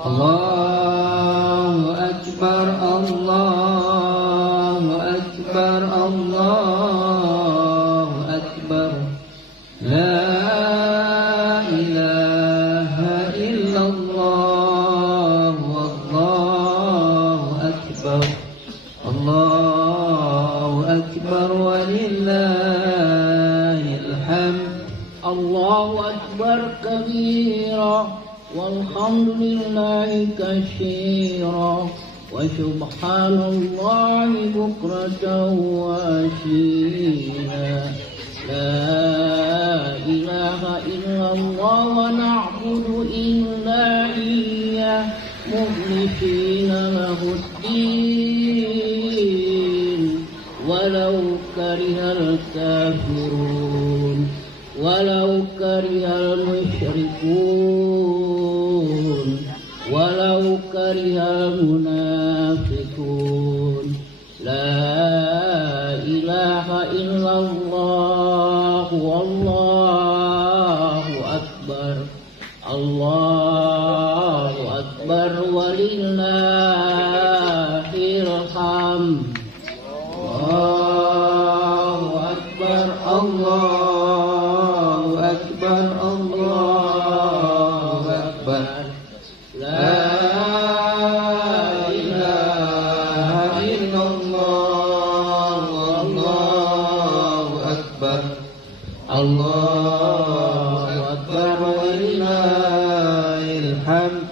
Allahu Akbar, Allahu Akbar, Allahu Akbar. La ilaha illallah, Wallahu Akbar. Allahu Akbar walillahil hamd. Allahu Akbar kabira walhamdulillahi katsira wa subhanallahi bukratan wa asila. La ilaha illallah wa na'budu illa iyyah mukhlishina lahuddin walau karihal kafirun walau karihal musyrikun walau karihal munafiqun. La ilaha illallah wallahu akbar. Allahu akbar walillahil hamd. Allahu Akbar, Allahu Akbar, Allahu Akbar. La ilaha illallah, Allahu Akbar. Allahu Akbar walillahil hamd.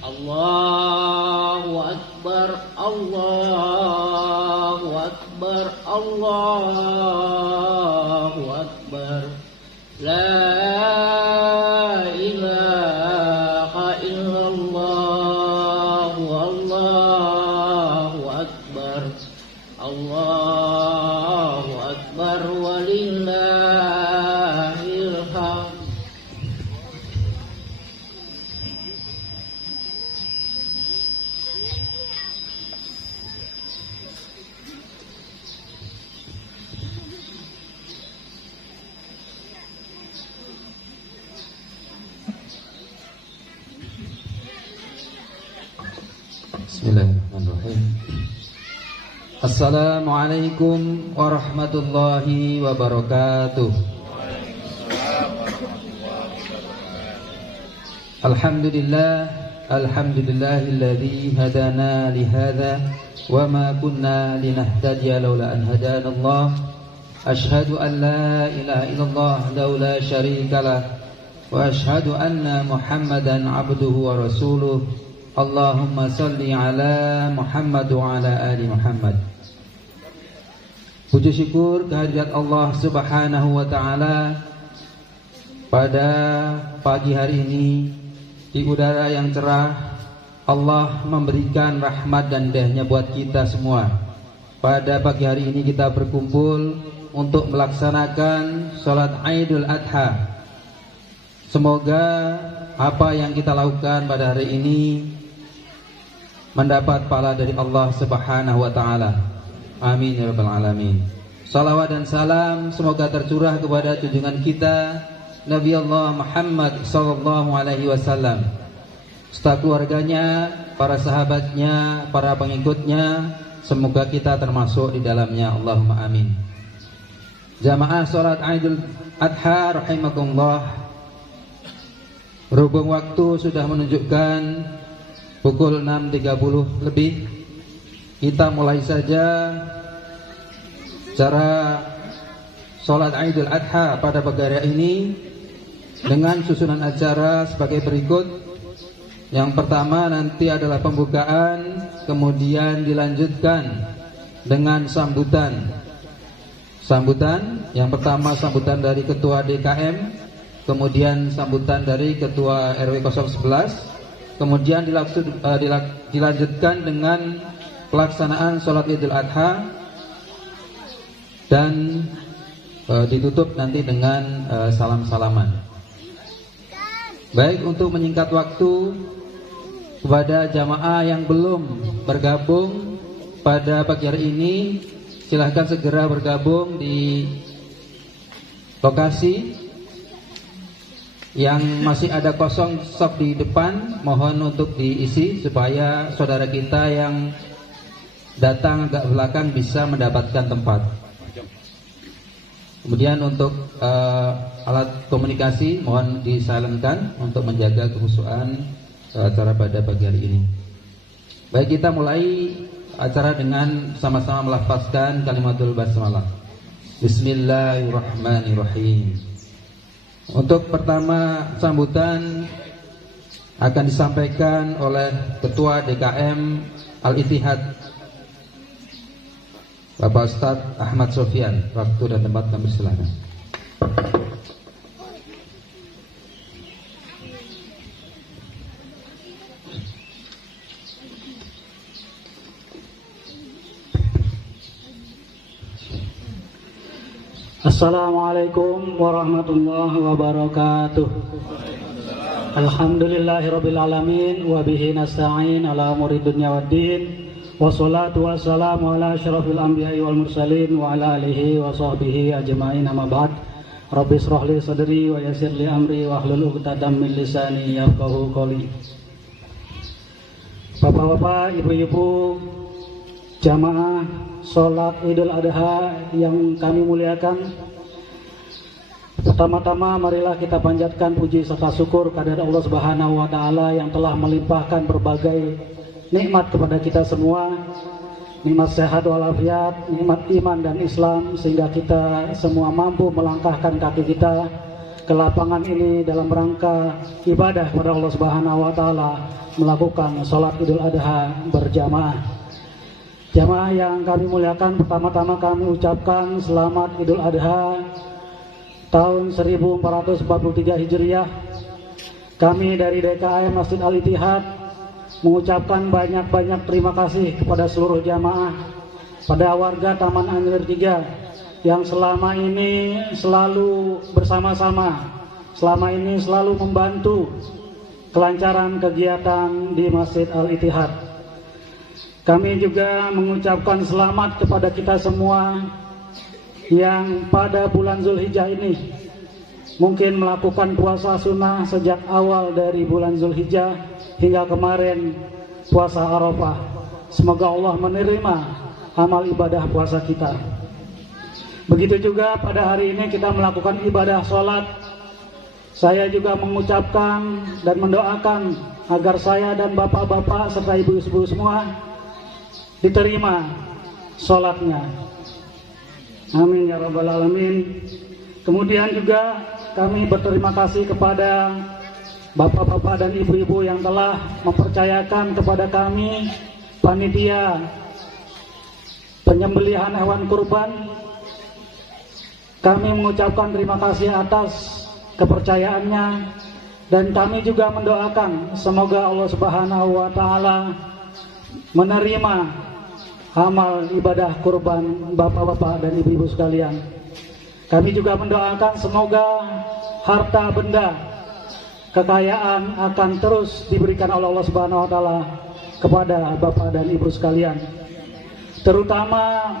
Allahu akbar, Allahu akbar, Allahu akbar. La ilaha illallah, Allahu akbar. Allahu akbar walillahil hamd. Bismillahirrahmanirrahim. Assalamualaikum warahmatullahi wabarakatuh. Alhamdulillah, alhamdulillahilladzi hadana lihadza wa ma kunna linahtadiya laula an hadanallah. Asyhadu an la ilaha illallah wahdahu la syarikalah wa asyhadu anna Muhammadan abduhu wa rasuluh. Allahumma salli ala Muhammad wa ala ali Muhammad. Puji syukur kehadirat Allah Subhanahu wa taala pada pagi hari ini di udara yang cerah. Allah memberikan rahmat dan hidayahnya buat kita semua. Pada pagi hari ini kita berkumpul untuk melaksanakan sholat Idul Adha. Semoga apa yang kita lakukan pada hari ini mendapat pahala dari Allah Subhanahu wa taala. Amin ya rabbal alamin. Salawat dan salam semoga tercurah kepada junjungan kita Nabi Allah Muhammad sallallahu alaihi wasallam, serta keluarganya, para sahabatnya, para pengikutnya. Semoga kita termasuk di dalamnya. Allahumma amin. Jamaah salat Idul Adha rahimakumullah. Berhubung waktu sudah menunjukkan pukul 6.30 lebih, kita mulai saja cara sholat Idul Adha pada pagi hari ini dengan susunan acara sebagai berikut. Yang pertama nanti adalah pembukaan, kemudian dilanjutkan dengan sambutan. Yang pertama sambutan dari Ketua DKM, kemudian sambutan dari Ketua RW 011. Kemudian dilanjutkan dengan pelaksanaan sholat Idul Adha dan ditutup nanti dengan salam-salaman. Baik, untuk menyingkat waktu, kepada jamaah yang belum bergabung pada pagi hari ini, silahkan segera bergabung di lokasi Yang masih ada kosong stok di depan, mohon untuk diisi supaya saudara kita yang datang agak belakang bisa mendapatkan tempat. Kemudian untuk alat komunikasi mohon disilentkan untuk menjaga kehusuan acara pada pagi hari ini. Baik, kita mulai acara dengan sama-sama melafazkan kalimatul basmalah. Bismillahirrahmanirrahim. Untuk pertama sambutan akan disampaikan oleh Ketua DKM Al-Ittihad Bapak Ustadz Ahmad Sofyan. Waktu dan tempat kami silakan. Assalamualaikum warahmatullahi wabarakatuh. Alhamdulillahirabbil alamin wa bihi nasta'in ala umuri dunya waddin. Wassalatu wassalamu ala asyrafil anbiya'i wal mursalin wa ala alihi wa sahbihi ajma'in, amma ba'd. Rabbi shrah li sadri wa yassir li amri wa hlul 'uqdatam min lisani yafqahu qawli. Bapak-bapak, ibu-ibu, jamaah salat Idul Adha yang kami muliakan, pertama-tama marilah kita panjatkan puji serta syukur kehadirat Allah Subhanahu wa taala yang telah melimpahkan berbagai nikmat kepada kita semua, nikmat sehat walafiat, nikmat iman dan Islam, sehingga kita semua mampu melangkahkan kaki kita ke lapangan ini dalam rangka ibadah kepada Allah Subhanahu wa taala, melakukan salat Idul Adha berjamaah. Jamaah yang kami muliakan, pertama-tama kami ucapkan selamat Idul Adha tahun 1443 Hijriah. Kami dari DKM Masjid Al-Ittihad mengucapkan banyak-banyak terima kasih kepada seluruh jamaah, pada warga Taman Anyer 3 yang selama ini selalu bersama-sama, selama ini selalu membantu kelancaran kegiatan di Masjid Al-Ittihad. Kami juga mengucapkan selamat kepada kita semua yang pada bulan Zulhijjah ini mungkin melakukan puasa sunnah sejak awal dari bulan Zulhijjah hingga kemarin puasa Arafah. Semoga Allah menerima amal ibadah puasa kita. Begitu juga pada hari ini kita melakukan ibadah sholat. Saya juga mengucapkan dan mendoakan agar saya dan bapak-bapak serta ibu-ibu semua diterima sholatnya. Amin ya rabbal alamin. Kemudian juga kami berterima kasih kepada bapak-bapak dan ibu-ibu yang telah mempercayakan kepada kami panitia penyembelihan hewan kurban. Kami mengucapkan terima kasih atas kepercayaannya, dan kami juga mendoakan semoga Allah Subhanahu wa taala menerima amal ibadah kurban bapak-bapak dan ibu-ibu sekalian. Kami juga mendoakan semoga harta benda kekayaan akan terus diberikan oleh Allah Subhanahu wa taala kepada bapak dan ibu sekalian. Terutama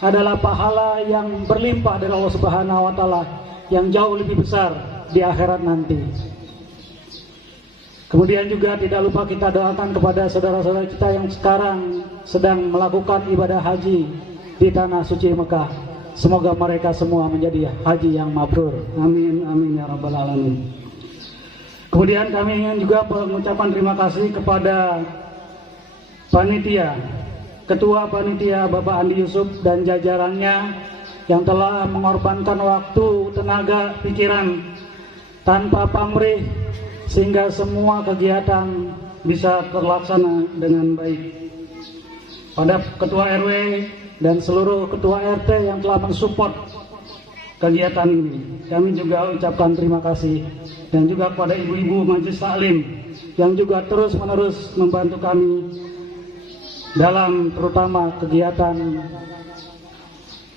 adalah pahala yang berlimpah dari Allah Subhanahu wa taala yang jauh lebih besar di akhirat nanti. Kemudian juga tidak lupa kita doakan kepada saudara-saudara kita yang sekarang sedang melakukan ibadah haji di tanah suci Mekah. Semoga mereka semua menjadi haji yang mabrur. Amin amin ya rabbal alamin. Kemudian kami ingin juga mengucapkan terima kasih kepada panitia, Ketua Panitia Bapak Andi Yusuf dan jajarannya yang telah mengorbankan waktu, tenaga, pikiran tanpa pamrih sehingga semua kegiatan bisa terlaksana dengan baik. Pada Ketua RW dan seluruh Ketua RT yang telah mensupport kegiatan ini, kami juga ucapkan terima kasih. Dan juga kepada ibu-ibu Majelis Taklim yang juga terus-menerus membantu kami dalam terutama kegiatan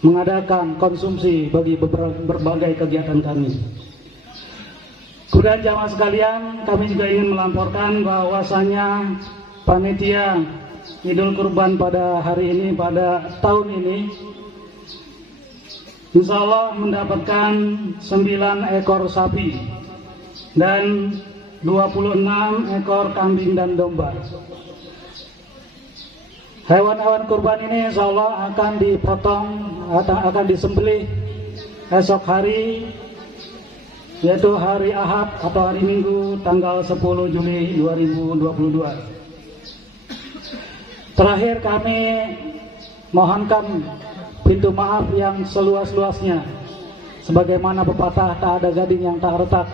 mengadakan konsumsi bagi berbagai kegiatan kami. Kemudian jamaah sekalian, kami juga ingin melamporkan bahwasanya panitia Idul Kurban pada hari ini, pada tahun ini, insya Allah mendapatkan 9 ekor sapi dan 26 ekor kambing dan domba. Hewan-hewan kurban ini insya Allah akan dipotong atau akan disembelih esok hari, yaitu hari Ahad atau hari Minggu tanggal 10 Juli 2022. Terakhir kami mohonkan pintu maaf yang seluas-luasnya. Sebagaimana pepatah tak ada gading yang tak retak,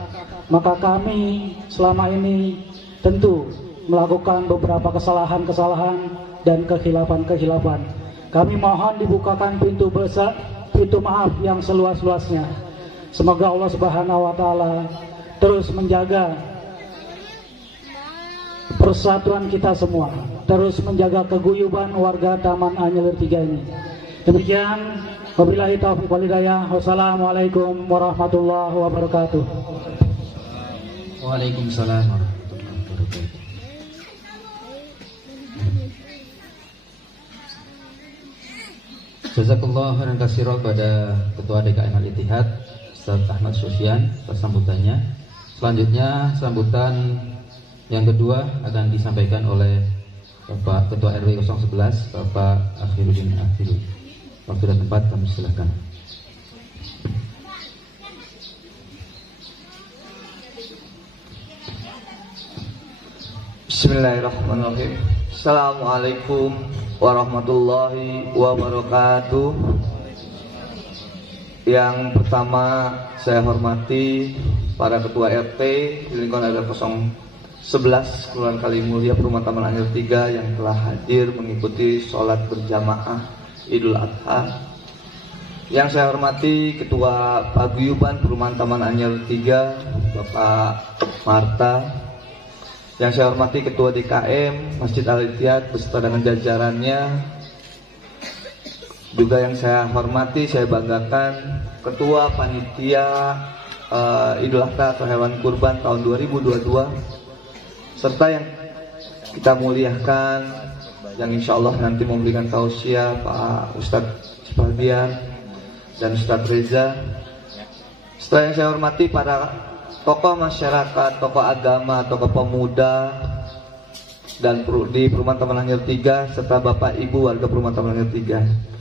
maka kami selama ini tentu melakukan beberapa kesalahan-kesalahan dan kekhilafan-kekhilafan. Kami mohon dibukakan pintu maaf yang seluas-luasnya. Semoga Allah Subhanahu wa taala terus menjaga persatuan kita semua, terus menjaga keguyuban warga Taman Anyelir 3 ini. Demikian, wabillahi taufiq wal hidayah. Wassalamualaikum warahmatullahi wabarakatuh. Waalaikumsalam warahmatullahi wabarakatuh. Jazakallah khairan katsira kepada Ketua DKM Al-Ittihad Ustaz Ahmad Sofyan atas sambutannya. Selanjutnya sambutan yang kedua akan disampaikan oleh Bapak Ketua RW 011 Bapak Akhiruddin Akhiru. Waktu dan tempat kami silakan. Bismillahirrahmanirrahim. Assalamualaikum warahmatullahi wabarakatuh. Yang pertama saya hormati para ketua RT di lingkungan RW 011 Kelurahan Kalimulia Perumahan Taman Anyer 3 yang telah hadir mengikuti sholat berjamaah Idul Adha. Yang saya hormati Ketua Paguyuban Perumahan Taman Anyer 3 Bapak Marta. Yang saya hormati Ketua DKM Masjid Al-Ittihad beserta dengan jajarannya. Juga yang saya hormati, saya banggakan Ketua Panitia Idul Adha atau Hewan Kurban tahun 2022, serta yang kita muliakan, yang insya Allah nanti memberikan tausiah Pak Ustadz Cipabian dan Ustadz Reza. Setelah yang saya hormati para tokoh masyarakat, tokoh agama, tokoh pemuda dan di Perumahan Taman Anyer 3 serta Bapak Ibu warga Perumahan Taman Anyer 3.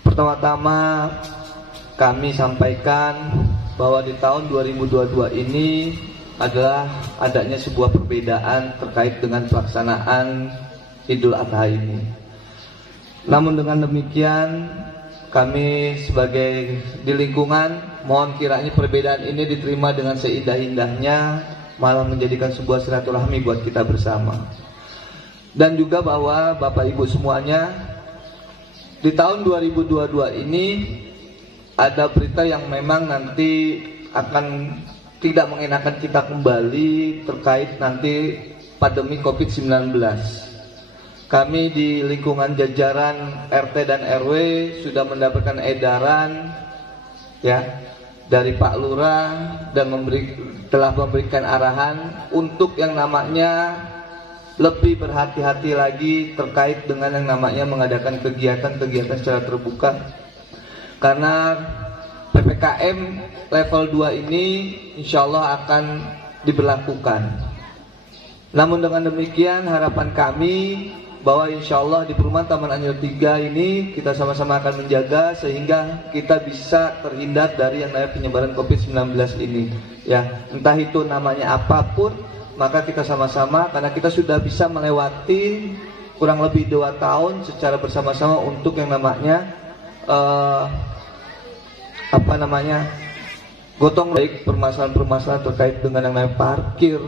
Pertama-tama kami sampaikan bahwa di tahun 2022 ini adalah adanya sebuah perbedaan terkait dengan pelaksanaan Idul Adha ini. Namun dengan demikian kami sebagai di lingkungan mohon kiranya perbedaan ini diterima dengan seindah-indahnya, malah menjadikan sebuah silaturahmi buat kita bersama. Dan juga bahwa Bapak Ibu semuanya, di tahun 2022 ini ada berita yang memang nanti akan tidak mengenakan kita kembali terkait nanti pandemi COVID-19. Kami di lingkungan jajaran RT dan RW sudah mendapatkan edaran ya dari Pak Lurah dan telah memberikan arahan untuk yang namanya lebih berhati-hati lagi terkait dengan yang namanya mengadakan kegiatan-kegiatan secara terbuka, karena PPKM level 2 ini insya Allah akan diberlakukan. Namun dengan demikian harapan kami bahwa insya Allah di Perumahan Taman Anyer 3 ini kita sama-sama akan menjaga sehingga kita bisa terhindar dari yang namanya penyebaran COVID-19 ini ya, entah itu namanya apapun, maka kita sama-sama, karena kita sudah bisa melewati kurang lebih 2 tahun secara bersama-sama untuk yang namanya gotong baik permasalahan-permasalahan terkait dengan yang namanya parkir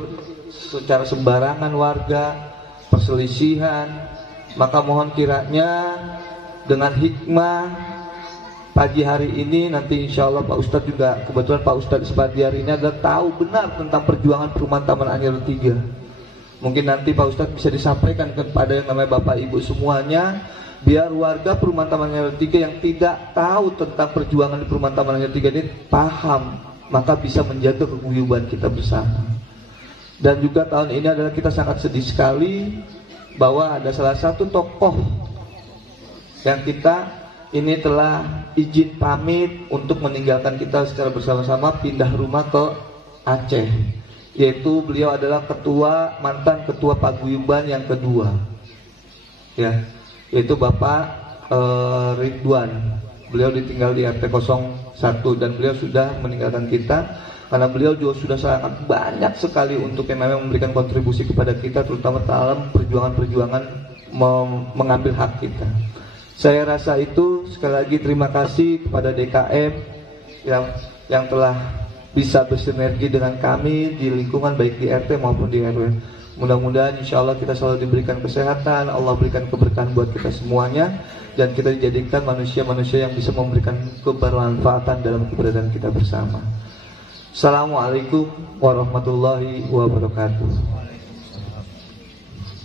secara sembarangan warga, perselisihan. Maka mohon kiranya dengan hikmah pagi hari ini nanti insya Allah Pak Ustadz juga, kebetulan Pak Ustadz pagi hari ini adalah tahu benar tentang perjuangan Perumahan Taman Anyer 3. Mungkin nanti Pak Ustadz bisa disampaikan kepada yang namanya Bapak Ibu semuanya, biar warga Perumahan Taman Anyer 3 yang tidak tahu tentang perjuangan di Perumahan Taman Anyer 3 ini paham, maka bisa menjaga keguyuban kita bersama. Dan juga tahun ini adalah kita sangat sedih sekali bahwa ada salah satu tokoh yang kita ini telah izin pamit untuk meninggalkan kita secara bersama-sama, pindah rumah ke Aceh. yaitu beliau adalah mantan ketua paguyuban yang kedua, ya, yaitu Bapak Ridwan. Beliau ditinggal di RT 01 dan beliau sudah meninggalkan kita karena beliau juga sudah sangat banyak sekali untuk yang namanya memberikan kontribusi kepada kita, terutama dalam perjuangan-perjuangan mengambil hak kita. Saya rasa itu. Sekali lagi terima kasih kepada DKM yang telah bisa bersinergi dengan kami di lingkungan baik di RT maupun di RW. Mudah-mudahan insya Allah kita selalu diberikan kesehatan, Allah berikan keberkahan buat kita semuanya, dan kita dijadikan manusia-manusia yang bisa memberikan kebermanfaatan dalam keberadaan kita bersama. Assalamualaikum warahmatullahi wabarakatuh.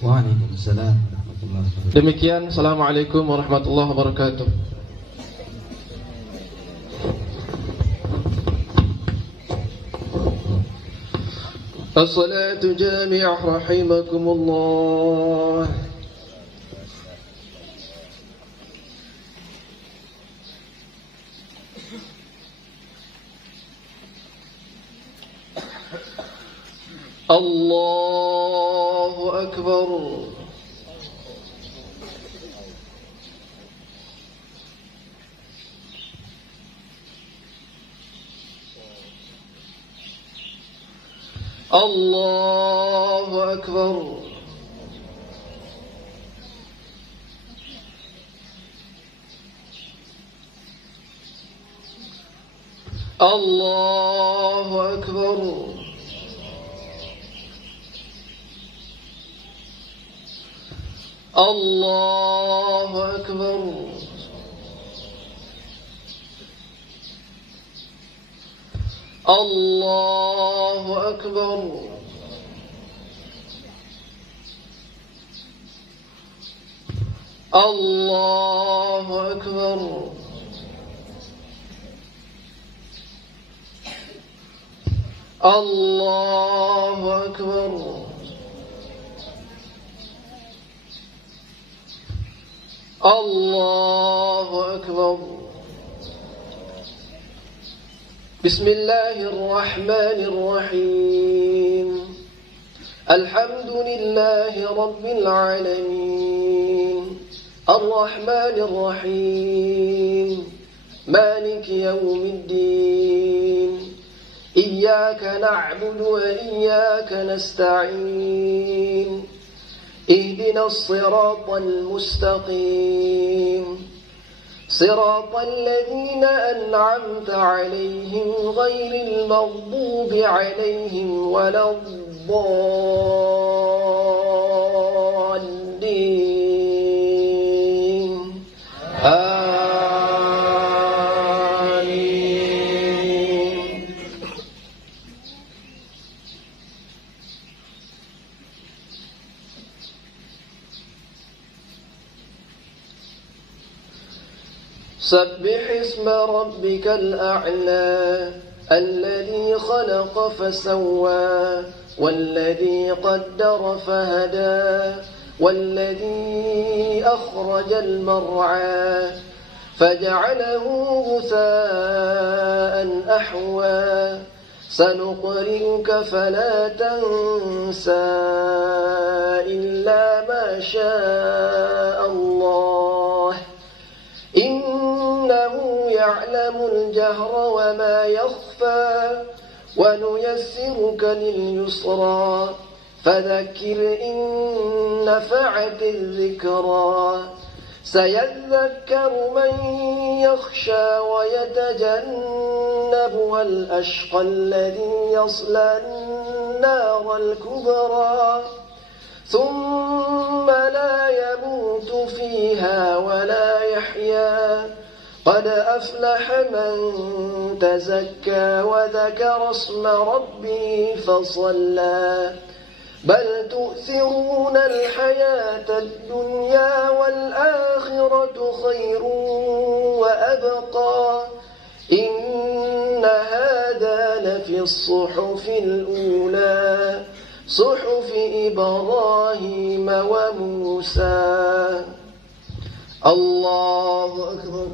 Waalaikumsalam warahmatullahi wabarakatuh. Demikian, assalamualaikum warahmatullahi wabarakatuh. الصلاة جامعة رحمكم الله. الله أكبر. الله أكبر. الله أكبر. الله أكبر. الله أكبر. الله أكبر. الله أكبر. الله أكبر. بسم الله الرحمن الرحيم. الحمد لله رب العالمين، الرحمن الرحيم، مالك يوم الدين، إياك نعبد وإياك نستعين، اهدنا الصراط المستقيم، صراط الذين أنعمت عليهم غير المغضوب عليهم ولا الضالين. آمين. سبح اسم ربك الأعلى الذي خلق فسوى والذي قدر فهدى والذي أخرج المرعى فجعله غثاء أحوى سنقرئك فلا تنسى إلا ما شاء الله إنه يعلم الجهر وما يخفى ونيسرك لليسرى فذكر إن نفعت الذكرى سيذكر من يخشى ويتجنبها الأشقى الذي يصلى النار الكبرى ثم لا يموت فيها ولا يحيا قد أفلح من تزكى وذكر اسم ربه فصلى بل تؤثرون الحياة الدنيا والآخرة خير وأبقى إن هذا لفي الصحف الأولى صحف إبراهيم وموسى. الله أكبر.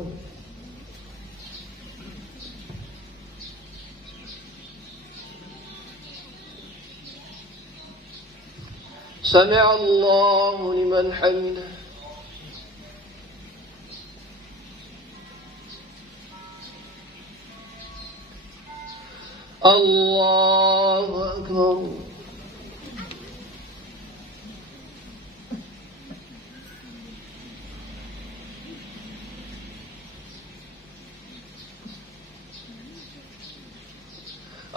سمع الله لمن حمده الله أكبر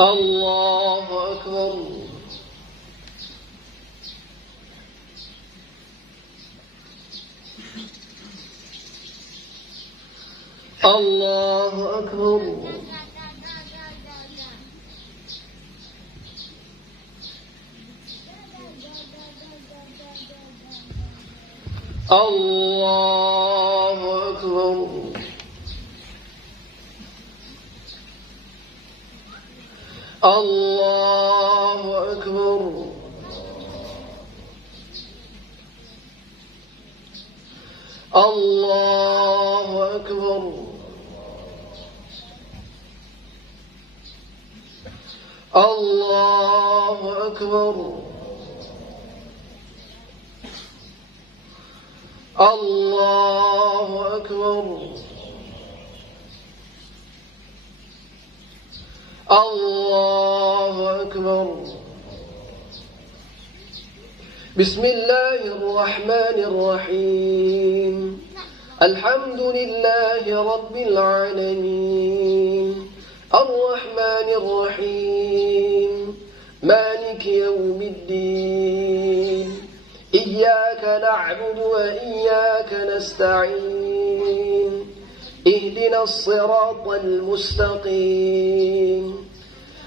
الله أكبر الله أكبر الله أكبر الله أكبر الله أكبر الله أكبر الله أكبر الله أكبر بسم الله الرحمن الرحيم الحمد لله رب العالمين الرحمن الرحيم مالك يوم الدين إياك نعبد وإياك نستعين اهدنا الصراط المستقيم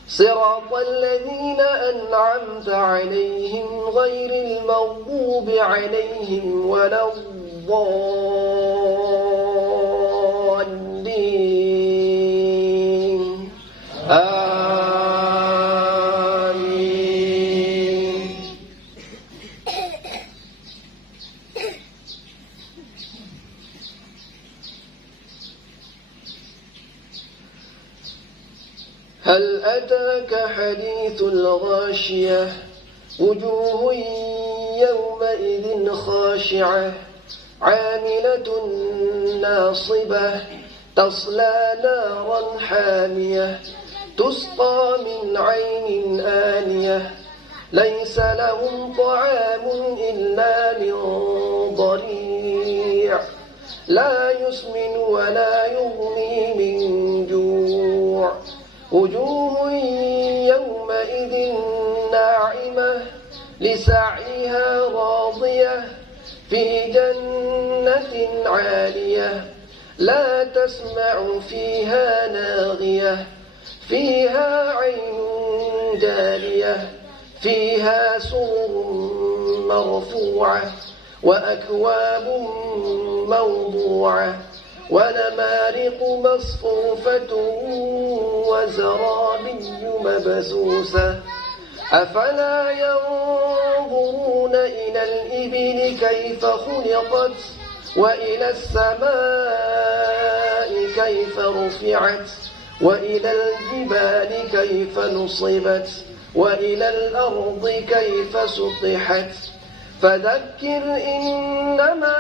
صراط الذين أنعمت عليهم غير المغضوب عليهم ولا الضالين آمين. هل أتاك حديث الغاشية وجوه يومئذ خاشعة عاملة ناصبة تصلى نارا حامية تسقى من عين آنية ليس لهم طعام إلا من ضريع لا يسمن ولا يغني من جوع وجوه يومئذ ناعمة لسعيها راضية في جنة عالية لا تسمع فيها لاغية فيها عين جارية فيها سرر مرفوعة وأكواب موضوعة ونمارق مصفوفة وزرابي مبثوثة أفلا ينظرون إلى الإبل كيف خلقت وإلى السماء كيف رفعت وإلى الجبال كيف نصبت وإلى الأرض كيف سطحت فذكر إنما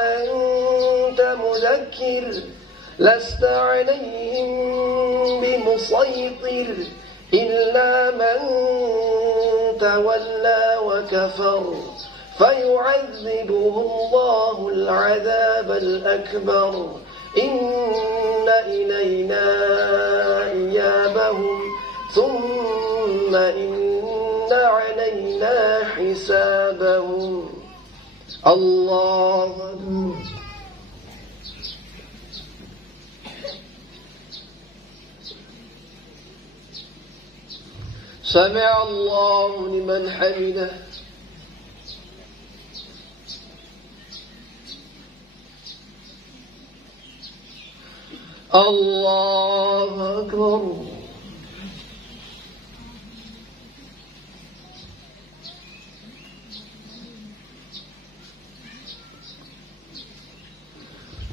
أنت مذكر لست عليهم بمسيطر إلا من تولى وكفر فيعذبه الله العذاب الأكبر إن إلينا إيابهم ثم إن علينا حسابهم الله أكبر سمع الله لمن حمده الله أكبر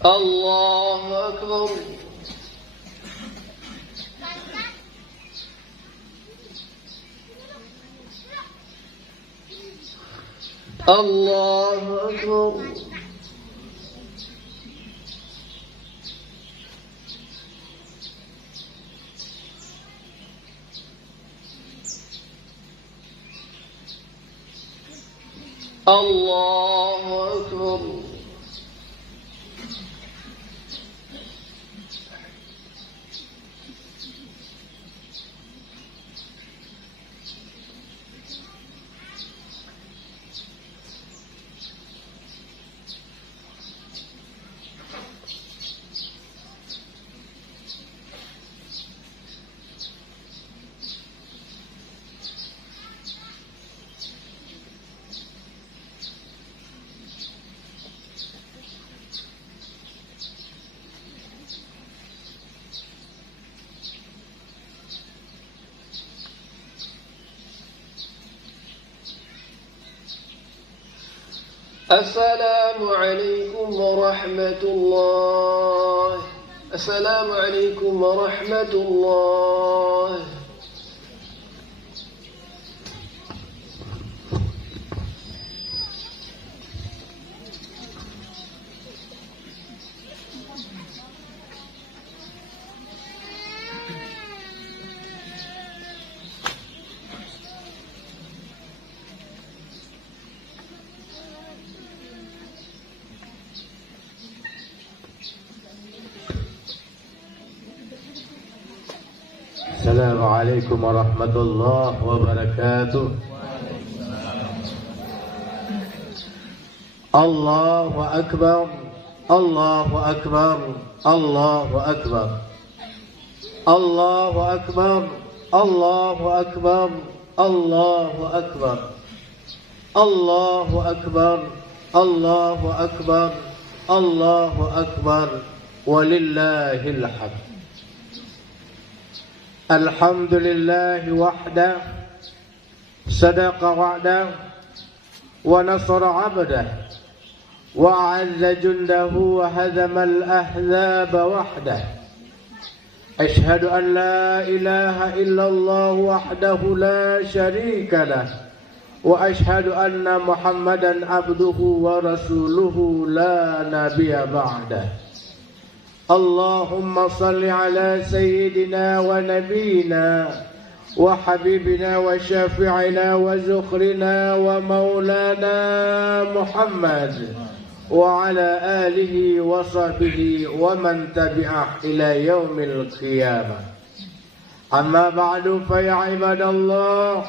الله أكبر الله أكبر الله أكبر السلام عليكم ورحمة الله. السلام عليكم ورحمة الله. السلام عليكم ورحمة الله وبركاته. الله أكبر الله أكبر الله أكبر الله أكبر الله أكبر الله أكبر الله أكبر الله أكبر الله أكبر ولله الحمد. الحمد لله وحده صدق وعده ونصر عبده وأعز جنده وهزم الأحزاب وحده. أشهد أن لا إله إلا الله وحده لا شريك له وأشهد أن محمدا عبده ورسوله لا نبي بعده. اللهم صل على سيدنا ونبينا وحبيبنا وشافعنا وزخرنا ومولانا محمد وعلى آله وصحبه ومن تبعه إلى يوم القيامة. أما بعد فيا عباد الله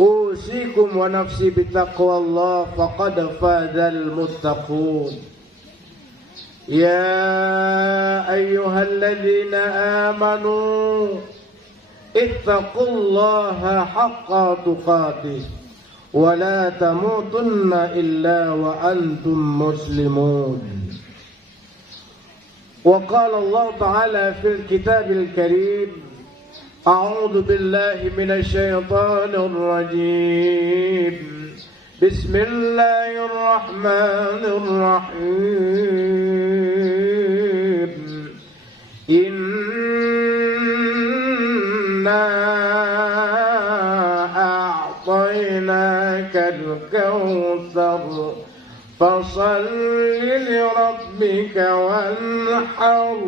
أوصيكم ونفسي بتقوى الله فقد فاز المتقون. يا أيها الذين آمنوا اتقوا الله حق تقاته ولا تموتن إلا وأنتم مسلمون. وقال الله تعالى في الكتاب الكريم أعوذ بالله من الشيطان الرجيم بسم الله الرحمن الرحيم إنا أعطيناك الكوثر فصل لربك وانحر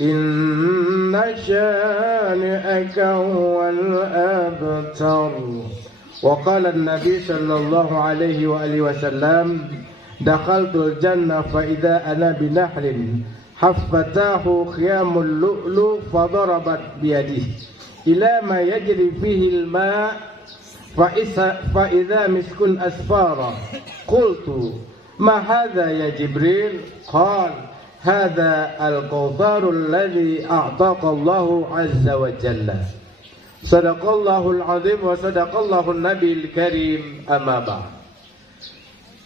إن شانئك هو الأبتر. وقال النبي صلى الله عليه وآله وسلم دخلت الجنة فإذا أنا بنحر حفتاه خيام اللؤلؤ فضربت بيده إلى ما يجري فيه الماء فإذا مسك أسفارا. قلت ما هذا يا جبريل؟ قال هذا الكوثر الذي أعطاك الله عز وجل. Sadaqallahul azim wa sadaqallahun nabiyil karim. Amma ba'd.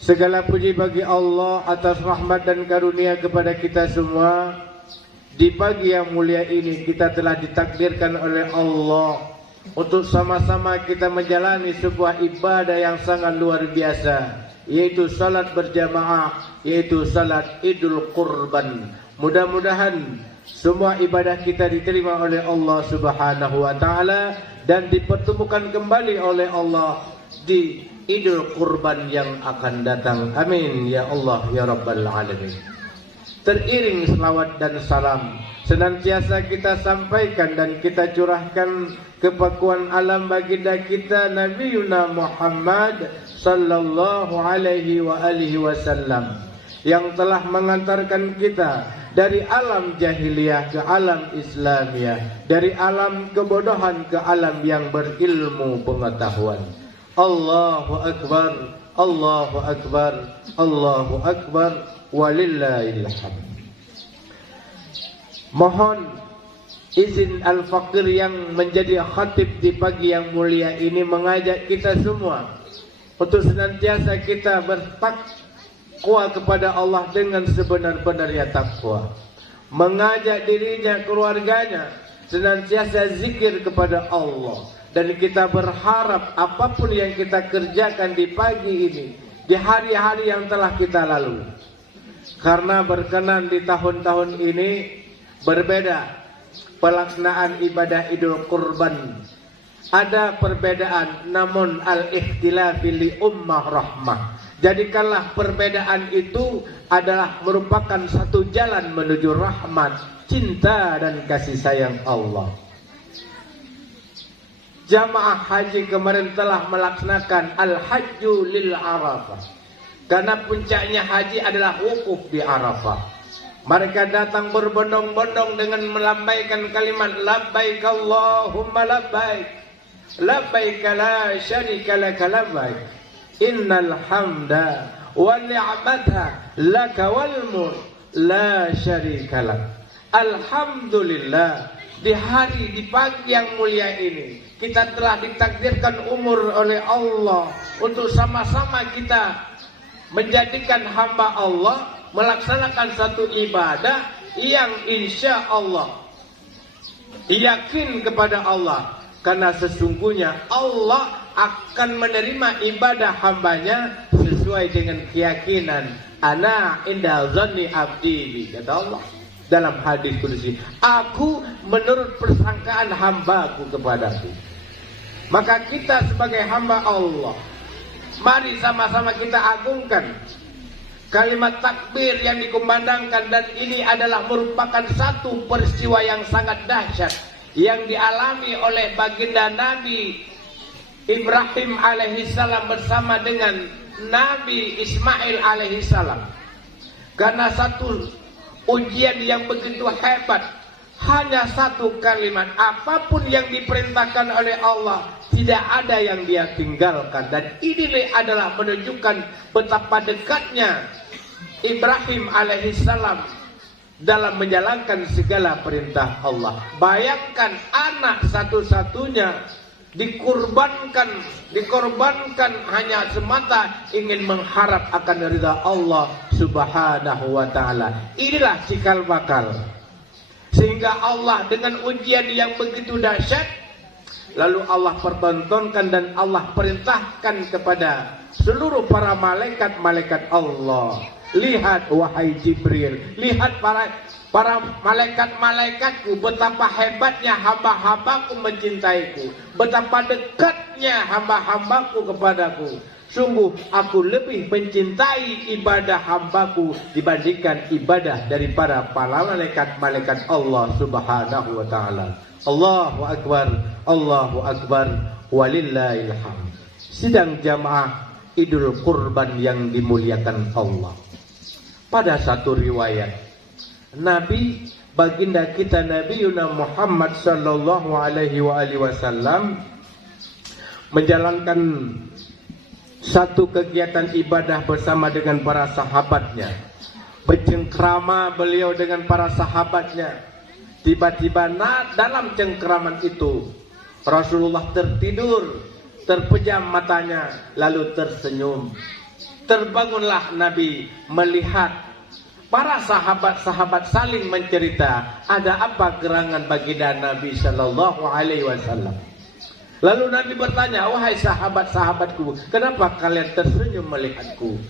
Segala puji bagi Allah atas rahmat dan karunia kepada kita semua. Di pagi yang mulia ini kita telah ditakdirkan oleh Allah untuk sama-sama kita menjalani sebuah ibadah yang sangat luar biasa, yaitu salat berjamaah, yaitu salat Idul Qurban. Mudah-mudahan semua ibadah kita diterima oleh Allah Subhanahu wa taala dan dipertemukan kembali oleh Allah di Idul Kurban yang akan datang. Amin ya Allah ya Rabbal Alamin. Teriring selawat dan salam senantiasa kita sampaikan dan kita curahkan kepakuan alam baginda kita Nabi Muhammad sallallahu alaihi wa alihi wasallam yang telah mengantarkan kita dari alam jahiliyah ke alam Islamiyah, dari alam kebodohan ke alam yang berilmu pengetahuan. Allahu Akbar, Allahu Akbar, Allahu Akbar, walillahil hamd. Mohon izin Al-Faqir yang menjadi khatib di pagi yang mulia ini mengajak kita semua untuk senantiasa kita bertakwa kepada Allah dengan sebenar-benarnya takwa. Mengajak dirinya, keluarganya senantiasa zikir kepada Allah. Dan kita berharap apapun yang kita kerjakan di pagi ini, di hari-hari yang telah kita lalui, karena berkenan di tahun-tahun ini berbeda pelaksanaan ibadah Idul Kurban. Ada perbedaan, namun al-ikhtilafi li ummah rahmah. Jadikanlah perbedaan itu adalah merupakan satu jalan menuju rahmat, cinta dan kasih sayang Allah. Jamaah haji kemarin telah melaksanakan al-hajju lil Arafah. Karena puncaknya haji adalah wukuf di Arafah. Mereka datang berbondong-bondong dengan melambaikan kalimat labbaik Allahumma labbaik, labbaik la syarika laka labbaik, innal hamda wal ni'mata laka wal mulk la syarika lak. Alhamdulillah, di hari di pagi yang mulia ini kita telah ditakdirkan umur oleh Allah untuk sama-sama kita menjadikan hamba Allah, melaksanakan satu ibadah yang insya Allah yakin kepada Allah, karena sesungguhnya Allah akan menerima ibadah hambanya sesuai dengan keyakinan. Ana inda zanni abdi, kata Allah dalam hadis qudsi, aku menurut persangkaan hambaku kepadaku. Maka kita sebagai hamba Allah, mari sama-sama kita agungkan kalimat takbir yang dikumandangkan, dan ini adalah merupakan satu peristiwa yang sangat dahsyat yang dialami oleh baginda Nabi Ibrahim alaihissalam bersama dengan Nabi Ismail alaihissalam. Karena satu ujian yang begitu hebat, hanya satu kalimat, apapun yang diperintahkan oleh Allah tidak ada yang dia tinggalkan. Dan ini adalah menunjukkan betapa dekatnya Ibrahim alaihissalam dalam menjalankan segala perintah Allah. Bayangkan anak satu-satunya dikorbankan hanya semata ingin mengharap akan ridha Allah subhanahu wa ta'ala. Inilah cikal bakal, sehingga Allah dengan ujian yang begitu dahsyat, lalu Allah pertontonkan dan Allah perintahkan kepada seluruh para malaikat-malaikat Allah, lihat wahai Jibril, lihat para malaikat-malaikatku, betapa hebatnya hamba-hambaku mencintaiku, betapa dekatnya hamba-hambaku kepadaku. Sungguh aku lebih mencintai ibadah hambaku dibandingkan ibadah dari para malaikat-malaikat Allah subhanahu wa ta'ala. Allahu Akbar, Allahu Akbar, walillahil hamd. Sidang jamaah Idul Kurban yang dimuliakan Allah. Pada satu riwayat, Nabi baginda kita Nabi Muhammad sallallahu alaihi wasallam menjalankan satu kegiatan ibadah bersama dengan para sahabatnya. Bercengkrama beliau dengan para sahabatnya. Tiba-tiba dalam cengkraman itu Rasulullah tertidur, terpejam matanya, lalu tersenyum. Terbangunlah Nabi melihat para sahabat-sahabat saling mencerita, ada apa gerangan baginda Nabi sallallahu alaihi wasallam. Lalu Nabi bertanya, wahai sahabat-sahabatku, kenapa kalian tersenyum melihatku?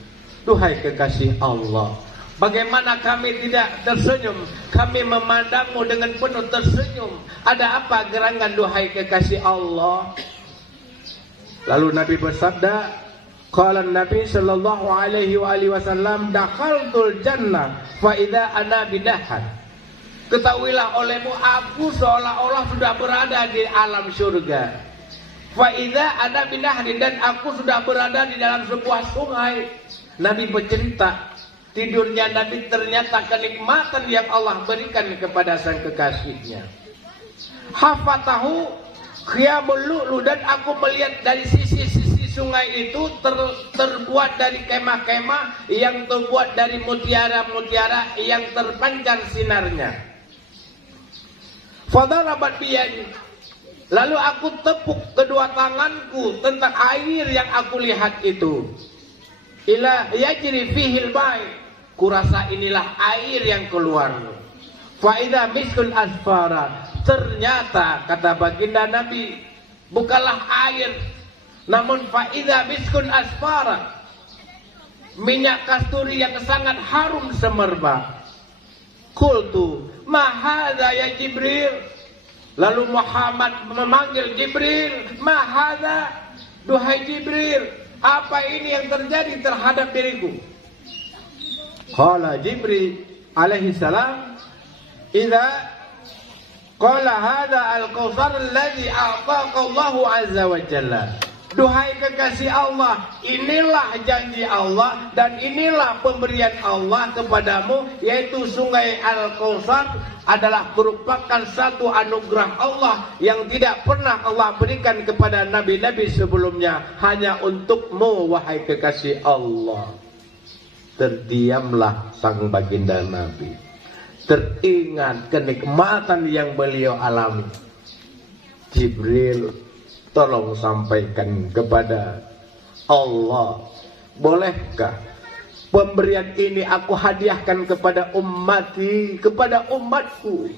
Duhai kekasih Allah, bagaimana kami tidak tersenyum? Kami memandangmu dengan penuh tersenyum. Ada apa gerangan duhai kekasih Allah? Lalu Nabi bersabda, Qala Nabi sallallahu alaihi wasallam, dakhaltul jannah fa idza ana bidahan. Ketahuilah olehmu, aku seolah-olah sudah berada di alam surga. Fa idza ana binahrin, dan aku sudah berada di dalam sebuah sungai. Nabi bercerita, tidurnya Nabi ternyata kenikmatan yang Allah berikan kepada sang kekasihnya. Hafatahu khiyamul lu'lu, dan aku melihat dari sisi-sisi sungai itu terbuat dari kemah-kemah yang terbuat dari mutiara-mutiara yang terpancar sinarnya. Fadalabat biyadi, lalu aku tepuk kedua tanganku tentang air yang aku lihat itu. Ila yajri fihil bai, kurasa inilah air yang keluar. Fa idza miskul asfara, ternyata kata baginda Nabi, bukanlah air, namun fa idza miskun asfara, minyak kasturi yang sangat harum semerbak. Qultu ma hadza ya Jibril, lalu Muhammad memanggil Jibril, ma hadza, duhai Jibril, apa ini yang terjadi terhadap diriku? Qala Jibril alaihi salam, idza qala hadza al-kautsar alladzi a'taqa Allahu azza wa jalla. Duhai kekasih Allah, inilah janji Allah dan inilah pemberian Allah kepadamu, yaitu sungai Al-Kautsar adalah merupakan satu anugerah Allah yang tidak pernah Allah berikan kepada nabi-nabi sebelumnya, hanya untukmu wahai kekasih Allah. Terdiamlah sang baginda Nabi, teringat kenikmatan yang beliau alami. Jibril, tolong sampaikan kepada Allah, bolehkah pemberian ini aku hadiahkan kepada kepada umatku?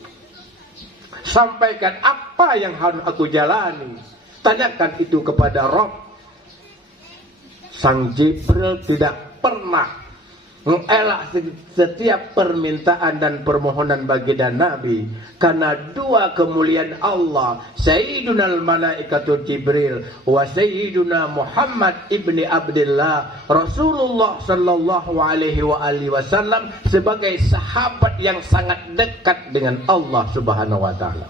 Sampaikan apa yang harus aku jalani. Tanyakan itu kepada Rabb. Sang Jibril tidak pernah mengelak setiap permintaan dan permohonan baginda Nabi, karena dua kemuliaan Allah, Sayyidunal Malaikatul Jibril wa Sayyiduna Muhammad ibni Abdullah Rasulullah sallallahu alaihi wasallam sebagai sahabat yang sangat dekat dengan Allah subhanahu wa ta'ala.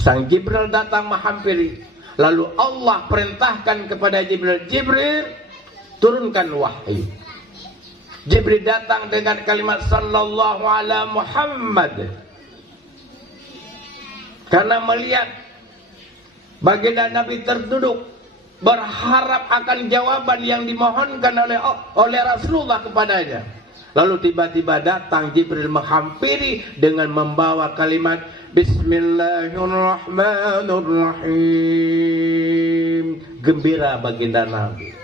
Sang Jibril datang menghampiri, lalu Allah perintahkan kepada Jibril, Jibril, turunkan wahyu. Jibril datang dengan kalimat sallallahu ala Muhammad, karena melihat baginda Nabi terduduk berharap akan jawaban yang dimohonkan oleh Rasulullah kepadanya. Lalu tiba-tiba datang Jibril menghampiri dengan membawa kalimat Bismillahirrahmanirrahim. Gembira baginda Nabi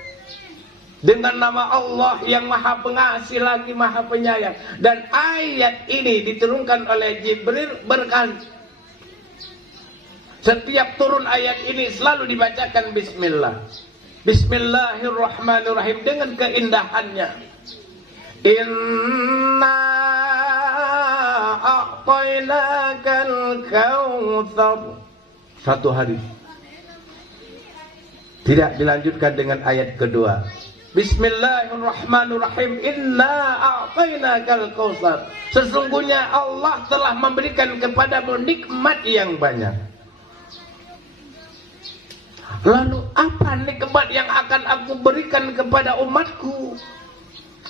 dengan nama Allah yang maha pengasih lagi maha penyayang. Dan ayat ini diturunkan oleh Jibril berkali. Setiap turun ayat ini selalu dibacakan Bismillah, Bismillahirrahmanirrahim, dengan keindahannya. Inna a'tainakal kautsar. Satu hadis. Tidak dilanjutkan dengan ayat kedua. Bismillahirrahmanirrahim. Inna a'tainakal kautsar. Sesungguhnya Allah telah memberikan kepadamu nikmat yang banyak. Lalu apa nikmat yang akan aku berikan kepada umatku?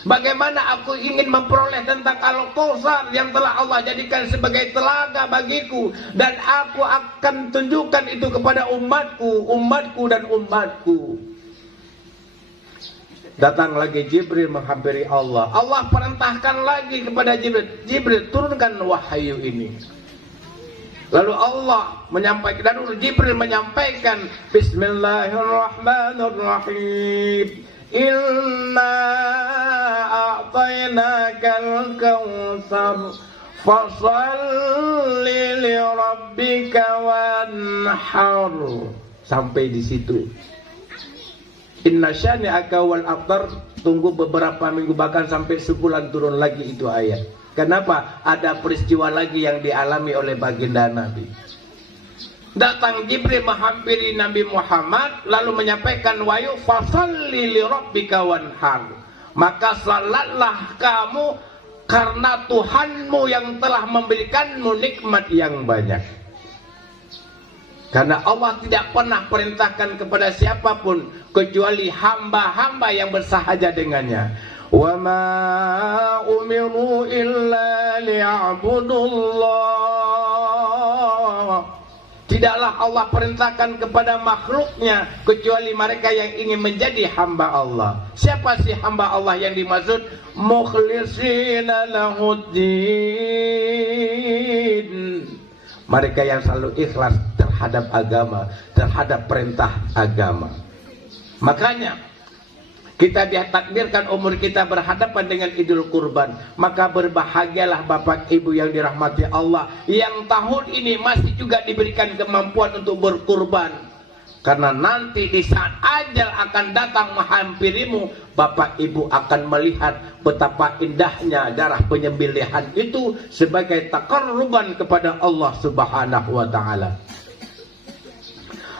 Bagaimana aku ingin memperoleh tentang Al-Kautsar yang telah Allah jadikan sebagai telaga bagiku, dan aku akan tunjukkan itu kepada umatku dan umatku. Datang lagi Jibril menghampiri Allah. Allah perintahkan lagi kepada Jibril, Jibril, turunkan wahyu ini. Lalu Allah menyampaikan, lalu Jibril menyampaikan Bismillahirrahmanirrahim. Inna a'tainakal kautsar fasholli li rabbika wanhar. Sampai di situ. Inna syani'aka wal abtar. Tunggu beberapa minggu, bahkan sampai sebulan turun lagi itu ayat. Kenapa? Ada peristiwa lagi yang dialami oleh baginda Nabi. datang Jibril menghampiri Nabi Muhammad lalu menyampaikan wahyu fasalli li rabbika wanhar, maka salatlah kamu karena Tuhanmu yang telah memberikanmu nikmat yang banyak. Karena Allah tidak pernah perintahkan kepada siapapun kecuali hamba-hamba yang bersahaja dengannya. Wa ma umiru illa liya'budullah. Tidaklah Allah perintahkan kepada makhluknya kecuali mereka yang ingin menjadi hamba Allah. Siapa sih hamba Allah yang dimaksud? Mukhlishina lahuddin. Mereka yang selalu ikhlas terhadap agama, terhadap perintah agama. Makanya kita ditakdirkan umur kita berhadapan dengan Idul Kurban. Maka berbahagialah Bapak Ibu yang dirahmati Allah yang tahun ini masih juga diberikan kemampuan untuk berkurban. Karena nanti di saat ajal akan datang menghampirimu, Bapak Ibu akan melihat betapa indahnya darah penyembelihan itu sebagai taqarruban kepada Allah Subhanahu wa taala.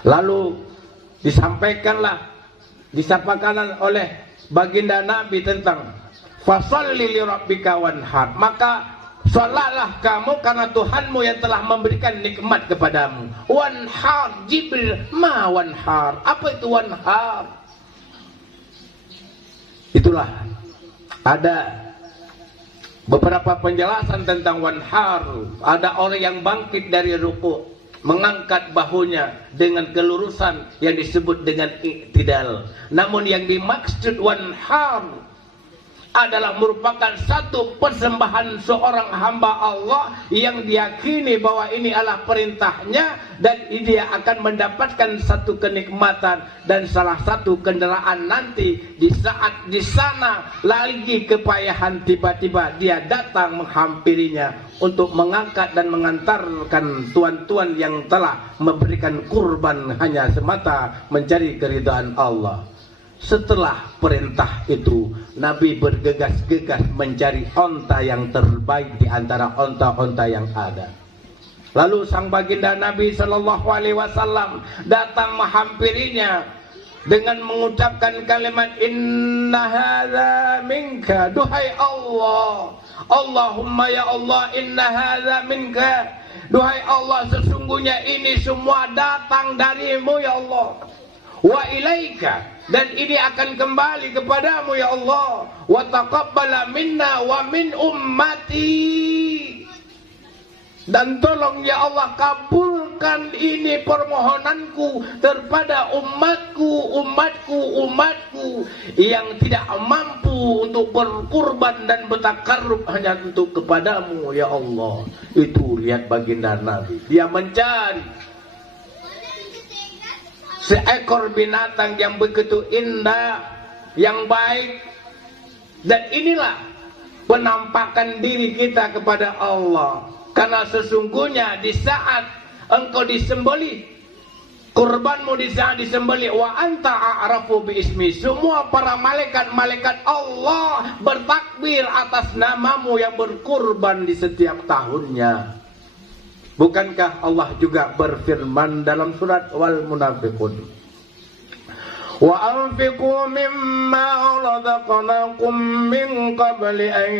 Lalu disampaikan oleh baginda Nabi tentang fasalli li rabbika wanhar, maka salatlah kamu karena Tuhanmu yang telah memberikan nikmat kepadamu. Wanhar, Jibril, ma wanhar, apa itu wanhar? Itulah ada beberapa penjelasan tentang wanhar. Ada orang yang bangkit dari ruku, mengangkat bahunya dengan kelurusan yang disebut dengan i'tidal. Namun yang dimaksud wanhar adalah merupakan satu persembahan seorang hamba Allah yang diyakini bahwa ini adalah perintahnya dan dia akan mendapatkan satu kenikmatan dan salah satu kendaraan nanti di saat di sana lagi kepayahan tiba-tiba dia datang menghampirinya untuk mengangkat dan mengantarkan tuan-tuan yang telah memberikan kurban hanya semata mencari keridhaan Allah. Setelah perintah itu, Nabi bergegas-gegas mencari onta yang terbaik di antara onta-onta yang ada. Lalu sang baginda Nabi Shallallahu Alaihi Wasallam datang menghampirinya dengan mengucapkan kalimat Inna hadza minka, duhai Allah, Allahumma ya Allah, inna hadza minka, duhai Allah, sesungguhnya ini semua datang darimu ya Allah. Wa ilaika, dan ini akan kembali kepadamu ya Allah. Wa taqabbala minna wa min ummati, dan tolong ya Allah kabulkan ini permohonanku daripada umatku yang tidak mampu untuk berkurban dan bertakarrub hanya untuk kepadamu ya Allah. Itu lihat baginda Nabi, dia mencari seekor binatang yang begitu indah, yang baik. Dan inilah penampakan diri kita kepada Allah. Karena sesungguhnya di saat engkau disembelih, kurbanmu di saat disembelih, wa anta a'rafu bi ismi, semua para malaikat-malaikat Allah bertakbir atas namamu yang berkurban di setiap tahunnya. Bukankah Allah juga berfirman dalam surat Wal Munafiqun, wa anfiqu mimma razaqnakum min qabli an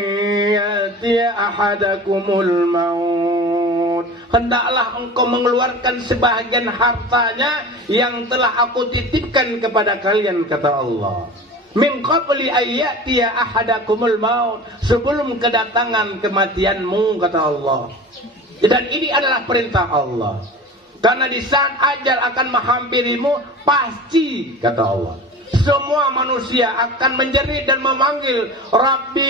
yatiya ahadakumul maut, hendaklah engkau mengeluarkan sebahagian hartanya yang telah aku titipkan kepada kalian, kata Allah. Min qabli an yatiya ahadakumul maut, sebelum kedatangan kematianmu, kata Allah. Dan ini adalah perintah Allah. Karena di saat ajal akan menghampirimu, pasti, kata Allah, semua manusia akan menjerit dan memanggil, Rabbi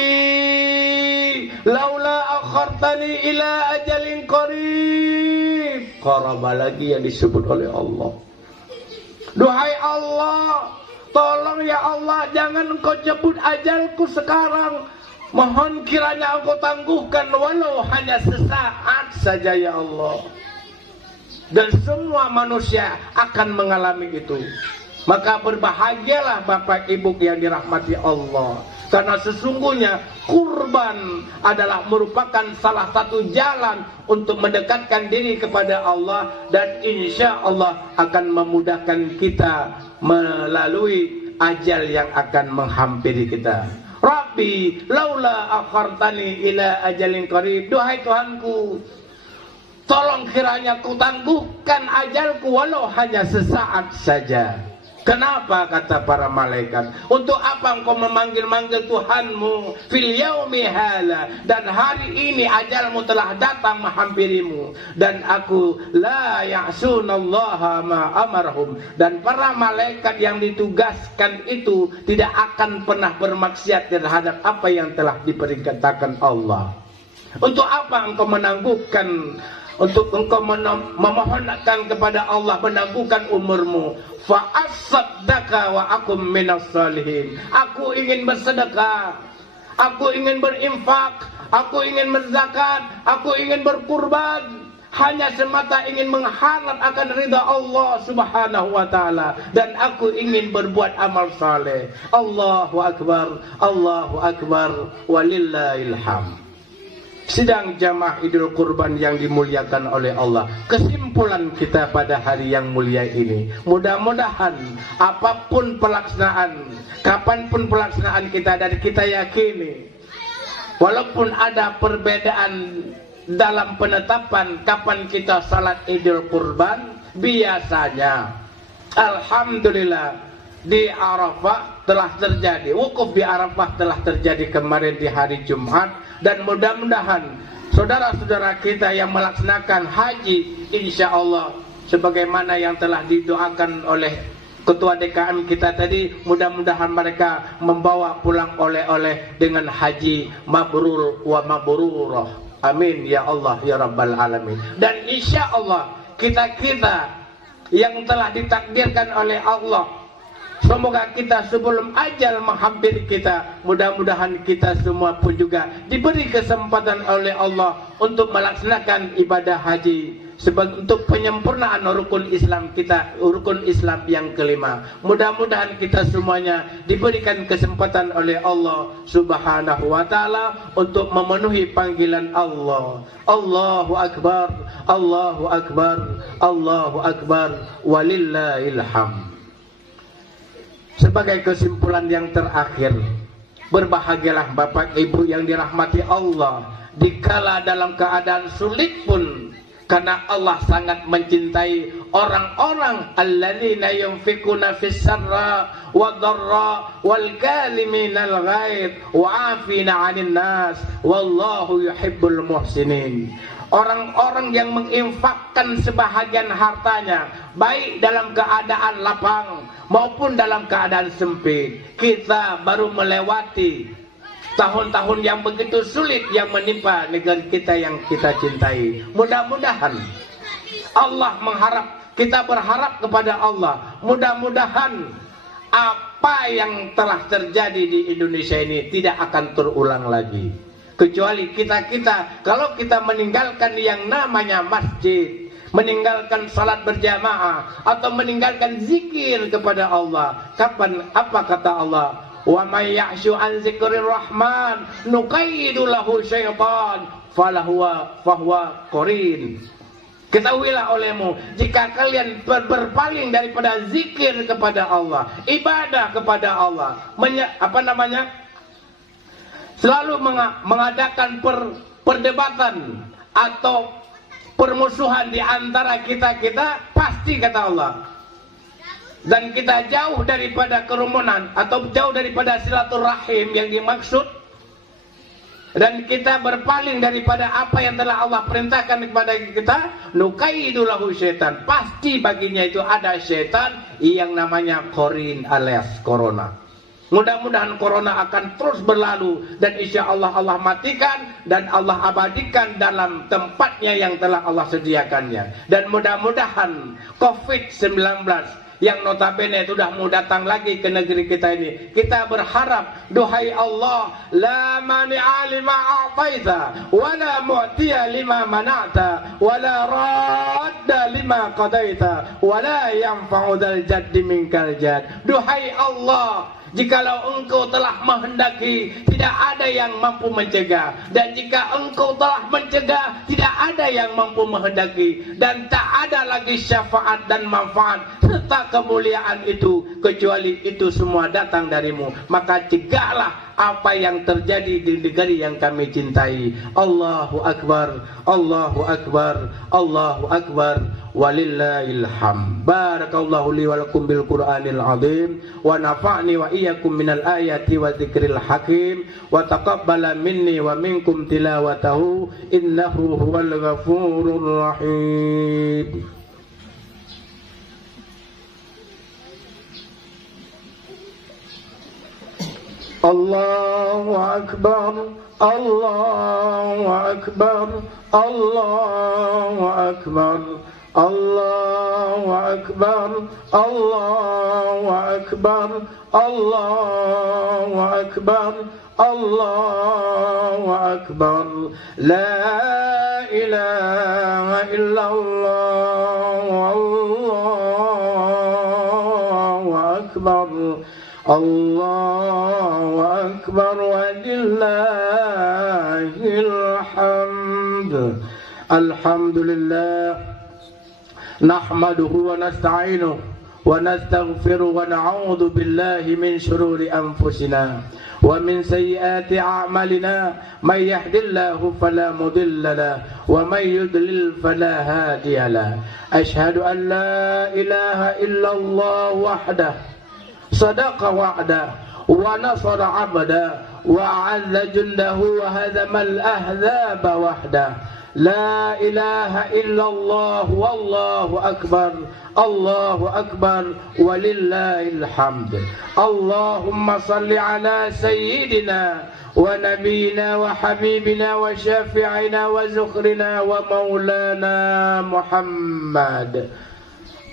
laula akhartani ila ajalin qarib. Qaraba lagi yang disebut oleh Allah. Duhai Allah, tolong ya Allah, jangan engkau jemput ajalku sekarang. Mohon kiranya engkau tangguhkan walau hanya sesaat saja ya Allah. Dan semua manusia akan mengalami itu. Maka berbahagialah Bapak Ibu yang dirahmati Allah. Karena sesungguhnya kurban adalah merupakan salah satu jalan untuk mendekatkan diri kepada Allah, dan insya Allah akan memudahkan kita melalui ajal yang akan menghampiri kita. Rabbi laula akhartani ila ajalin qarib, duhai Tuhanku, tolong kiranya ku tangguhkan ajalku walau hanya sesaat saja. Kenapa, kata para malaikat? Untuk apa engkau memanggil-manggil Tuhanmu fil yaumi hala, dan hari ini ajalmu telah datang menghampirimu, dan aku la ya'sunallaha ma amarhum, dan para malaikat yang ditugaskan itu tidak akan pernah bermaksiat terhadap apa yang telah diperintahkan Allah. Untuk apa engkau menangguhkan, untuk engkau memohonkan kepada Allah menangguhkan umurmu? Fa'asaddaka wa akum minas salihin. Aku ingin bersedekah, aku ingin berinfak, aku ingin berzakat, aku ingin berkurban, hanya semata ingin mengharap akan ridha Allah subhanahu wa ta'ala, dan aku ingin berbuat amal saleh. Allahu akbar, Allahu akbar, walillahil hamd. Sidang jamaah Idul Kurban yang dimuliakan oleh Allah, kesimpulan kita pada hari yang mulia ini, mudah-mudahan apapun pelaksanaan, kapanpun pelaksanaan kita, dan kita yakini walaupun ada perbedaan dalam penetapan kapan kita salat Idul Kurban, biasanya alhamdulillah di Arafah telah terjadi, wukuf di Arafah telah terjadi kemarin di hari Jumat. Dan mudah-mudahan saudara-saudara kita yang melaksanakan haji, insya Allah sebagaimana yang telah didoakan oleh ketua DKM kita tadi, mudah-mudahan mereka membawa pulang oleh-oleh dengan haji mabrur wa mabrurah. Amin ya Allah ya Rabbal Alamin. Dan insya Allah kita-kita yang telah ditakdirkan oleh Allah, semoga kita sebelum ajal menghampiri kita, mudah-mudahan kita semua pun juga diberi kesempatan oleh Allah untuk melaksanakan ibadah haji sebagai untuk penyempurnaan rukun Islam kita, rukun Islam yang kelima. Mudah-mudahan kita semuanya diberikan kesempatan oleh Allah subhanahu wa ta'ala untuk memenuhi panggilan Allah. Allahu akbar, Allahu akbar, Allahu akbar, walillahil hamd. Sebagai kesimpulan yang terakhir, berbahagialah Bapak Ibu yang dirahmati Allah, dikala dalam keadaan sulit pun, karena Allah sangat mencintai orang-orang alladzina yunfikuna fis sarra wad dharra wal kaliminal ghaid wa 'afina 'anil nas wallahu yuhibbul muhsinin. Orang-orang yang menginfakkan sebahagian hartanya, baik dalam keadaan lapang maupun dalam keadaan sempit. Kita baru melewati tahun-tahun yang begitu sulit yang menimpa negara kita yang kita cintai. Mudah-mudahan Allah mengharap, kita berharap kepada Allah, mudah-mudahan apa yang telah terjadi di Indonesia ini tidak akan terulang lagi. Kecuali kita-kita, kalau kita meninggalkan yang namanya masjid, meninggalkan salat berjamaah, atau meninggalkan zikir kepada Allah, kapan, apa kata Allah? Wa may ya'shu an zikrir rahman nuqayyidu lahu syaitan fahuwa qarin. Ketahuilah olehmu, jika kalian berpaling daripada zikir kepada Allah, ibadah kepada Allah, selalu mengadakan perdebatan atau permusuhan di antara kita-kita, pasti kata Allah, dan kita jauh daripada kerumunan atau jauh daripada silaturahim yang dimaksud, dan kita berpaling daripada apa yang telah Allah perintahkan kepada kita, nuqayyidu lahu syaitan, pasti baginya itu ada syaitan yang namanya qarin alias corona. Mudah-mudahan corona akan terus berlalu, dan insya Allah Allah matikan dan Allah abadikan dalam tempatnya yang telah Allah sediakannya. Dan mudah-mudahan COVID-19 yang notabene sudah mau datang lagi ke negeri kita ini, kita berharap, duhai Allah, la mani'a lima a'taita wa la mu'tiya lima mana'ta wa la radda lima qadaita wa la yanfa'u dzal jaddi minkal jadd. Duhai Allah, Jikalau engkau telah menghendaki, tidak ada yang mampu mencegah. Dan jika engkau telah mencegah, tidak ada yang mampu menghendaki. Dan tak ada lagi syafaat dan manfaat serta kemuliaan itu, kecuali itu semua datang darimu. Maka cegahlah apa yang terjadi di negeri yang kami cintai. Allahu Akbar, Allahu Akbar, Allahu Akbar, walillahil hamd. Barakallahu li wa lakum bil Qur'anil azim wa nafa'ni wa iyyakum minal ayati wa dzikril hakim wa taqabbala minni wa minkum tilawatahu innahu huwal ghafurur rahim. Allahu Akbar, Allahu Akbar, Allahu Akbar, Allahu Akbar, Allahu Akbar, Allahu Akbar, Allahu Akbar. La ilaha illallah, Allahu Akbar, Allahu Akbar, walillahil hamd. Alhamdulillah, nahmaduhu wa nasta'inuhu wa nastaghfiruhu wa na'udzu billahi min shururi anfusina wa min sayyiati a'malina. May yahdihillahu fala mudilla lahu wa may yudlil fala hadiya lahu. Asyhadu an la ilaha illallah wahdahu sadaqa wa'dah wa nasara 'abdah wa 'azza jundahu wa hadhamal ahzaba wahdah. La ilaha illallah wallahu akbar, Allahu akbar, walillahil hamd. Allahumma salli ala sayyidina wa nabiyyina wa habibina wa syafi'ina wa zukhrina wa maulana Muhammad.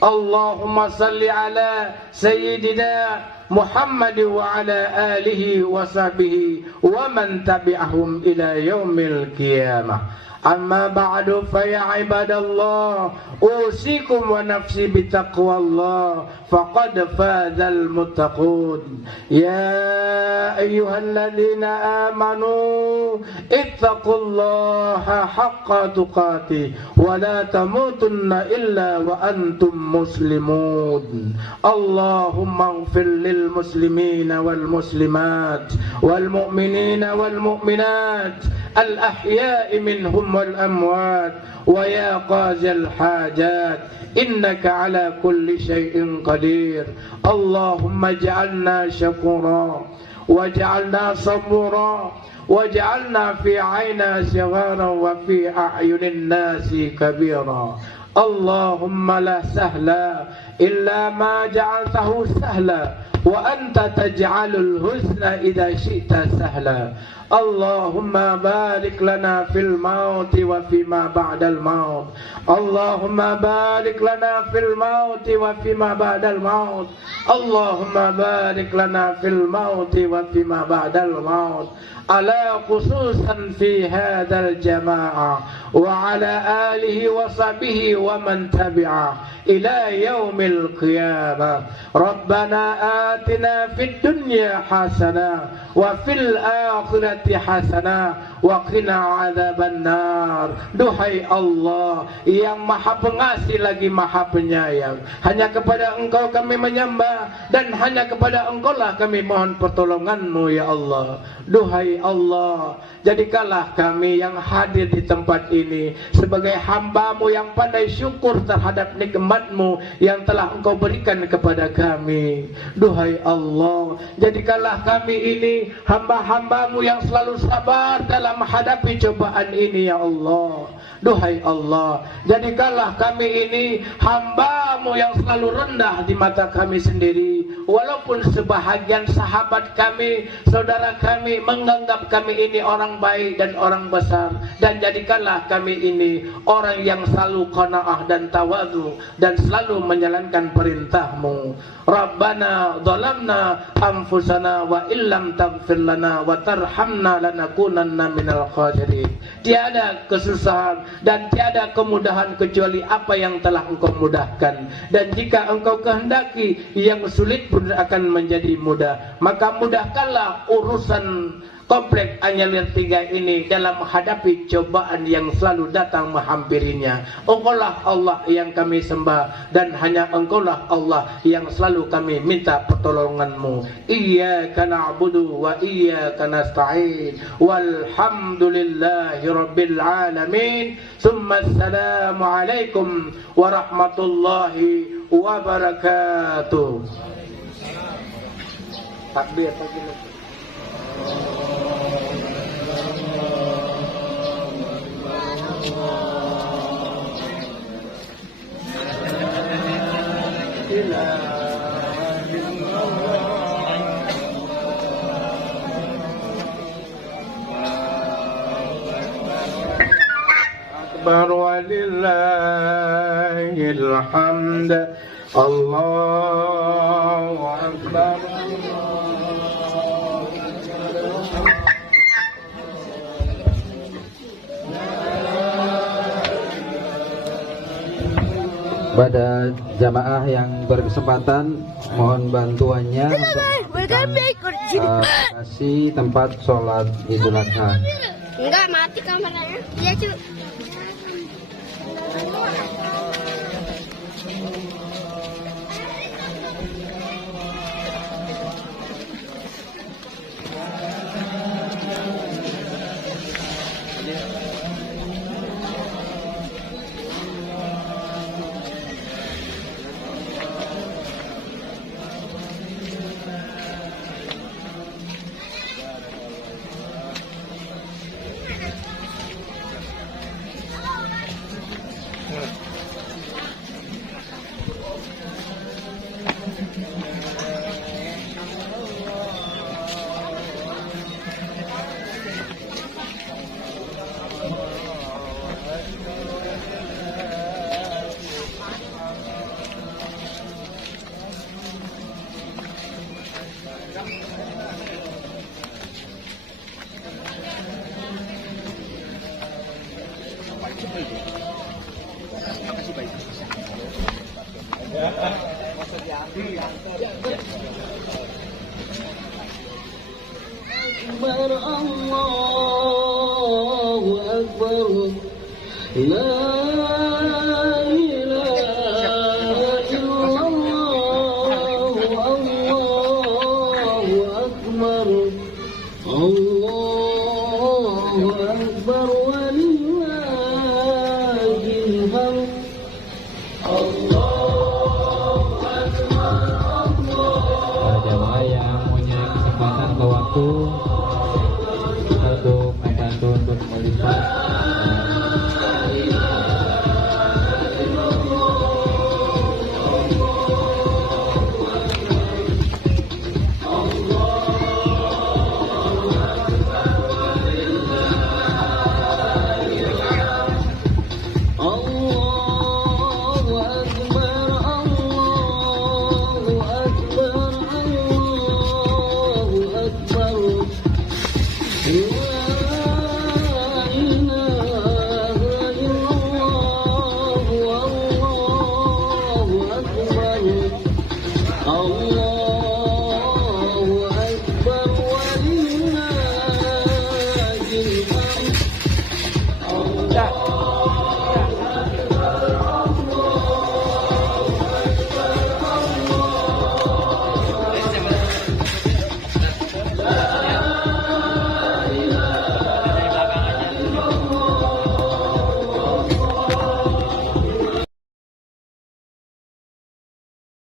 Allahumma salli ala sayyidina Muhammad wa ala alihi wa sahbihi wa man tabi'ahum ila yaumil qiyamah. Amma ba'du fa ya ibadallah, usikum wa nafsi bitaqwallah faqad fazal muttaqun. Ya ayyuhalladzina amanu ittaqullaha haqqa tuqatih wa la tamutunna illa wa antum muslimun. Allahumma ighfir lil muslimina wal muslimat wal mu'minina wal mu'minat al ahya'i minhum wal amwat wa ya qazil hajat innaka ala kulli syai'in qadir. Allahumma ij'alna syakura waj'alna sabura waj'alna fi 'aina sighara wa fi a'yunin nasi kabira. Allahumma la sahla illa ma ja'altahu sahla wa anta taj'alul huzna idza syi'ta sahla. Allahumma barik lana fil mauti wa fima ba'dal maut. Allahumma barik lana fil mauti wa fima ba'dal maut. Allahumma barik lana fil mauti wa fima ba'dal maut. Ala khususan fi hadzal jamaah wa ala alihi wa sahbihi wa man tabi'ah ila yaumil qiyamah. Rabbana atina fid dunya hasanah wa fil akhirati hasanah wa qina adzabannar. Duhai Allah yang Maha Pengasih lagi Maha Penyayang, hanya kepada Engkau kami menyembah dan hanya kepada Engkau lah kami mohon pertolongan-Mu ya Allah. Duhai Allah, jadikanlah kami yang hadir di tempat ini sebagai hamba-Mu yang pandai syukur terhadap nikmat-Mu yang telah Engkau berikan kepada kami. Duhai Allah, jadikanlah kami ini hamba-hamba-Mu yang selalu sabar dalam menghadapi cobaan ini ya Allah. Duhai Allah, jadikanlah kami ini hamba-Mu yang selalu rendah di mata kami sendiri, walaupun sebahagian sahabat kami, saudara kami menganggap kami ini orang baik dan orang besar. Dan jadikanlah kami ini orang yang selalu qanaah dan tawadhu dan selalu menjalankan perintah-Mu. Rabbana dhalamna anfusana wa illam taghfir lana wa tarhamna lanakunanna minal khasirin. Tiada kesusahan dan tiada kemudahan kecuali apa yang telah Engkau mudahkan. Dan jika Engkau kehendaki yang sulit sulit pun akan menjadi mudah. Maka mudahkanlah urusan komplek Anyalir 3 ini dalam menghadapi cobaan yang selalu datang menghampirinya. Engkaulah Allah yang kami sembah, dan hanya Engkaulah Allah yang selalu kami minta pertolonganmu. Iyyaka na'budu wa iyyaka nasta'in. Walhamdulillahi rabbil alamin. Summa assalamu alaikum warahmatullahi wabarakatuh. Takbir takbir. Akbar walillahil hamd. Allahu akbar. Pada jamaah yang berkesempatan, mohon bantuannya untuk kasih tempat sholat Idul Adha. Enggak, mati kameranya. Iya, cu. Akbar, Allahu Akbar, la ilaha illallah, Allahu Akbar, Allah